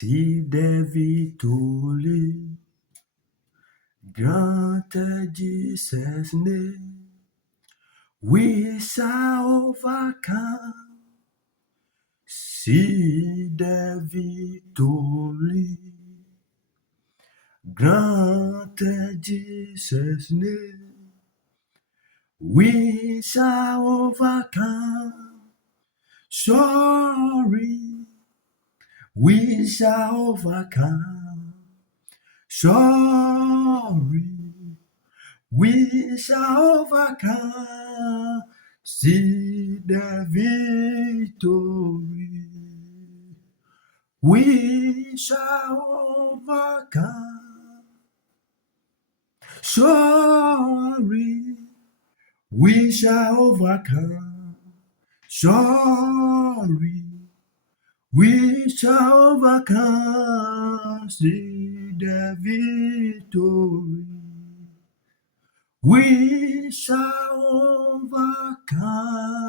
See the victory, granted Jesus' name, we shall overcome. See the victory, granted Jesus' name, we shall overcome. Sorry, we shall overcome. Sorry, we shall overcome. See the victory. We shall overcome. Sorry, we shall overcome. Sorry, we shall overcome. See the victory. We shall overcome.